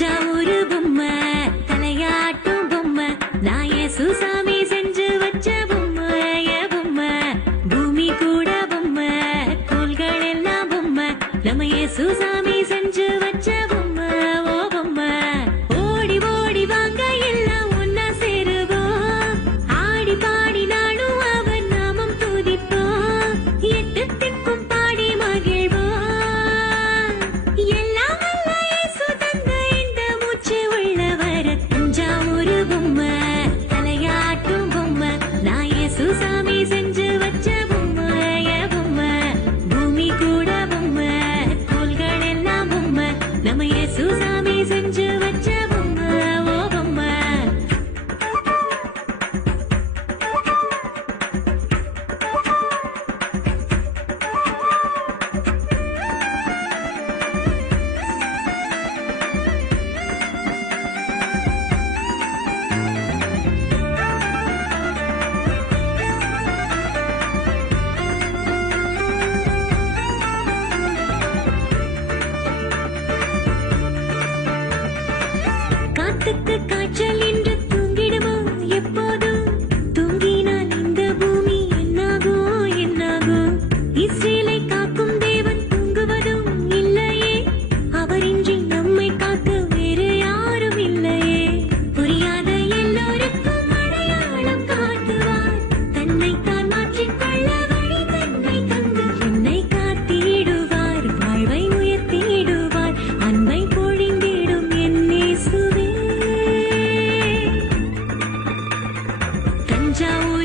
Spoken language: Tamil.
தஞ்சாவூர் பொம்மை தலையாட்டும் பொம்மை நான் சுசாமி செஞ்சு வச்ச பொம்மை பொம்மை பூமி கூட பொம்மை கோள்கள் எல்லாம் பொம்மை நம்ம சுசாமி செஞ்சு வச்ச பொம்மை ஓ பொம்மை ஓடி ஓடி வாங்க எல்லாம் ஒன்னா சேருவோம் ஆடி பாடி நாளும் அவன் நாமம் துதிப்போம் எட்டு திக்கும் பாடி மகிழ்வோம் சுசாமி செஞ்சு வச்ச பொம்மை பொம்மை பூமி கூட பொம்மை கோள்கள் எல்லாம் பொம்மை நம்ம சுசாமி செஞ்சு வச்ச பொம்மை ஓ பொம்மை காய்ச்சல் என்று தூங்கிடுமோ எப்போதும் தூங்கினால் இந்த பூமி என்னாகும் என்னாகும் இஸ்ரேலை காக்கும் தேவன் தூங்குவதும் இல்லையே அவரின்றி நம்மை காக்க வேறு யாரும் இல்லையே புரியாத எல்லோருக்கும் அடையாளம் காட்டுவார் தன்னை தான் மாற்றிக்கொள்ள வழி தன்னை தந்து என்னை காத்திடுவார் வாழ்வை உயர்த்திடுவார் அன்பை பொழிந்திடும் என் இயேசுவே தஞ்சாவூர்